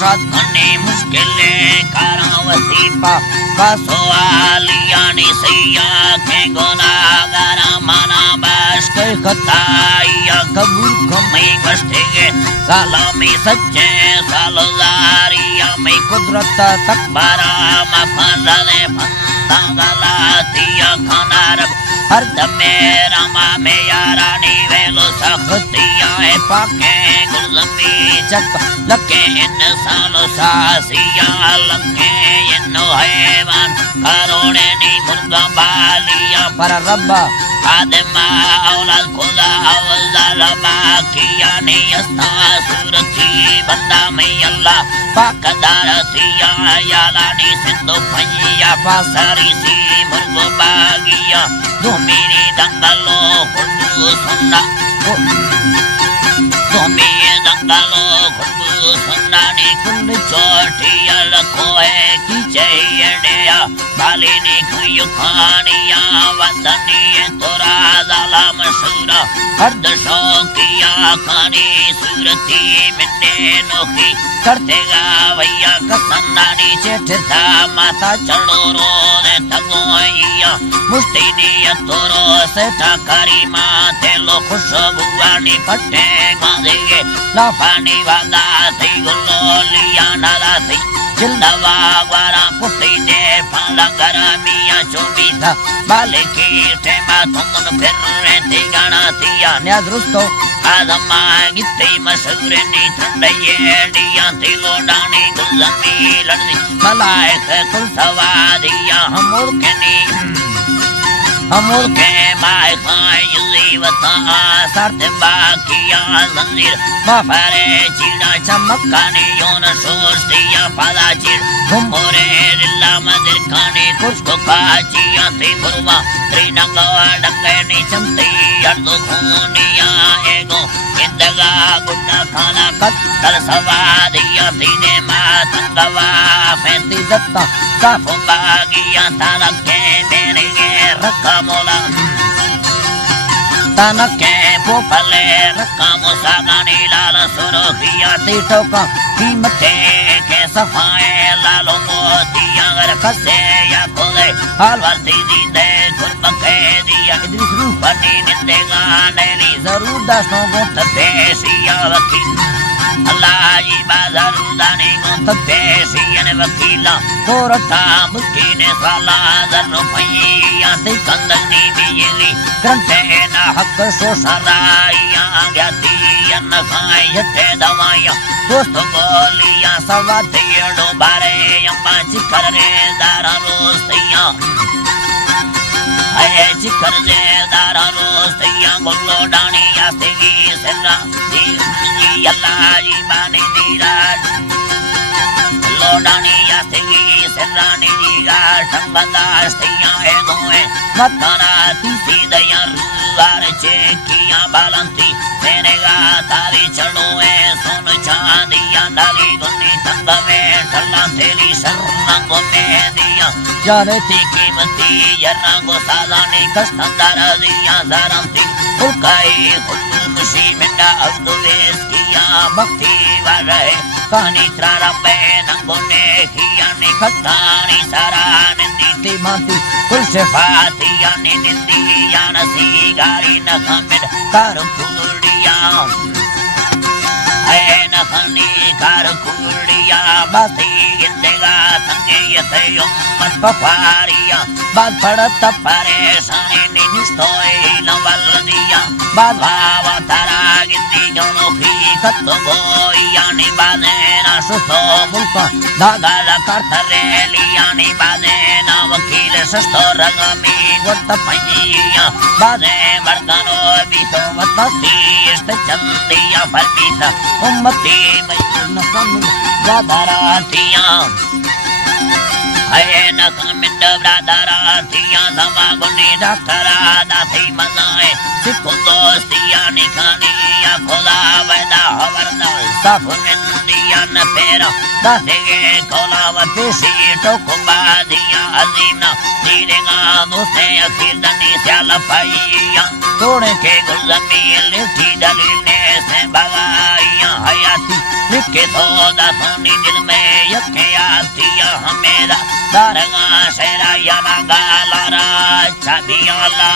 सदनी मुश्किलें करावसीपा कसवालियानी सैया के गुनाहगार मना बस के खताया कबूल कमी बस्तेगे सालमी सच्चे सालजारिया में कुदरत तकबरा मफंदे फंदा गलातिया खानारब हर दमे रमा में यारानी वेलो सखतिया पाके गुलमी चक लके इन सालो सासिया लके इन्नो हैवान करोड़े नी मुर्गा बालिया पर रब्बा आदमा औलाद खुदा अवज़ालमा किया ने अस्ता सूरती बंदा में अल्लाह पाकदार सिया यालानी सिंधु फैया पासरी सी मुर्गो बागिया दोमिनी दंगलो खुशबू सुन्ना दोमिनी दंगलो खुशबू सुन्ना नी कुल चोटिया लकोए की चाहिए डेया बालिनी खुयु खानिया वंदनी तोरा ज़ाला मशूरा हर्द शौकिया खानी सूरती मिन्ने नोखी करते गावैया कसन्नानी चेठता माता चढ़ो रो ने तगोइया मुस्तिनी तोरो सेठा करी माते लो खुशबुआनी पट्टे गांधेगे लाफानी वादा थी गुल्लो लिया नादा थी जिल्दवा वारा कुत्ती दे फला गरमिया चुमी था बाले की टेमा तुमन फिर रहती गाना थिया न्याज रुस्तो आदमा गित्ती मशहूर नी ठंडये डिया थी लोडानी गुलमी लड़दी मलाइक कुल सवादिया हमूर के माय खाए युजीवता सरत बाकिया जंजीर मफरे चिड़ा चमकानी योन सोस्तिया फला चिड़ घुमोरे दिल्ला मदिर खानी कुछ काचिया थी बुरवा त्रिनंगवा डंगनी चमती अर्दो खूनिया एगो इंदगा गुड्डा खाना कत्तल सवादिया थी ने मातंगवा फैंती दत्ता साफो बागिया तारा के मेरे रकामोला तनके पोपले रकामो सागानी लाल सुरखिया तीटो का कीमते के सफाए लालो मोतिया अगर खसे या खोले हालवार दीदी दे गुरबके दिया इद्रिस रूपनी निंदेगा नैली जरूर दासों को तपेसिया वकील अल्लाह जी बाज़ारू दाने को तपेसियन वकीला कोरटा मुस्किने साला जन्नो फैया ते कंदनी बिजली करंटे ना हक सो सराइया गति अन्न खायते दवाइया दोस्तों बोलिया सवाते डो बारे अम्मा चिकर रे दारा रोस्तिया अये चिकर रे दारा रोस्तिया गोलो डानिया सेगी सेना अल्लाह जी बाने दीराज लोडानी यास्तेगी सेरानी जीगा संबंधा स्तिया है गोए मताना तीसी दया रूवार चेकिया बालंती मेनेगा तारी चढ़ोए सोन चांदिया डाली गुन्नी तंग में ठल्ला तेली शर्नंगो में दिया जारती कीमती यर्नंगो सादानी कस्तंदार दिया जारंती उकाई खुल्लू मुशी मिंडा अब्दुलेस किया भक्ति वाले कानी त्रारंबे नंगोने किया निखतानी सारा निंदी माती कुल शेफाती यानी निंदी याना सी गारी नखमिद कारुं कुलिया अये नखनी कारुं कुलिया बाती इंदेगा तंगे यते उम्मत पपारिया बाद पड़त परेशानी निस्तोई लंबल दिया बाद भाव तारा गिद्दी गनो की कत्तो गोई यानी बादे ना सुस्तो मुल्को धागा लकार थरे लियानी बादे ना वकील सस्तो रगमी गुट पैया बादे मर्दानो बीतो वत्ती इष्ट चंदिया फरमीता उम्मती में नकम गादरातिया अये नकमिंद ब्रादरातिया समा गुनी डॉक्टरा दाती मनाए सिखो दोस्तिया निखानिया खुदा वैदा हवरदा सफमिंदिया न पेरा दासेगे कोलाव पेशी टोकुबा दिया अजीमना दीनेगा दोस्ते अखिर दनी स्याल पाइया तोड़े के गुलमी लिठी दलीले से भगाइया हयाती लिखे तो दासोनी दिल में यके आतिया हमेरा दारगा शेरा याना गालारा छबियाला।